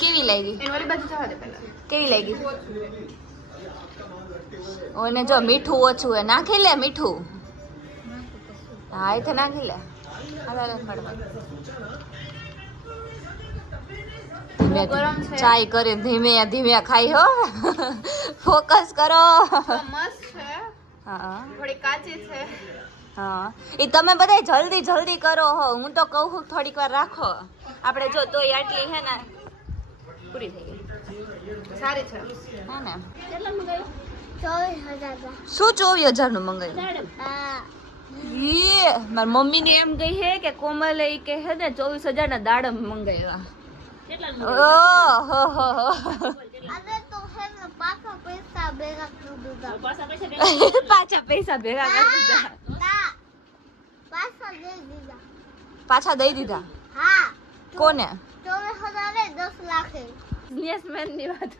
કેવી લાગી? એની વાળી બાજુ જવા દે પહેલા. કેવી લાગી? ઓને જો મીઠું ઓછું હે, નાખી લે મીઠું. હા એ તો નાખી લે. ધીમે ચાય કરે ધીમે ધીમે ખાઈ હો. ફોકસ કરો. મસ્ત છે. હા થોડી કાચી છે. હા એ તમે બધા જલ્દી જલ્દી કરો હો. હું તો કહું છું થોડીક વાર રાખો. આપણે જો તોય આટલી હે ને પૂરી થઈ ગઈ. સારી છે. હા ને કેટલા મંગાવ્યું? 24,000. શું 24,000 નું મંગાવ્યું? હા. યે મારી મમ્મી ને એમ કહી હે કે કોમલે ઈ કે હે ને 24,000 ના દાડમ મંગાવ્યા. ઓહો અરે તો હે ને પાછા પૈસા ભેગા કરી દીધા. પાછા પૈસા ભેગા કરી દીધા. ના. પાછા દઈ દીધા. પાછા દઈ દીધા? હા. કોને? 24,000 10 લાખ. બિઝનેસમેન ની વાત.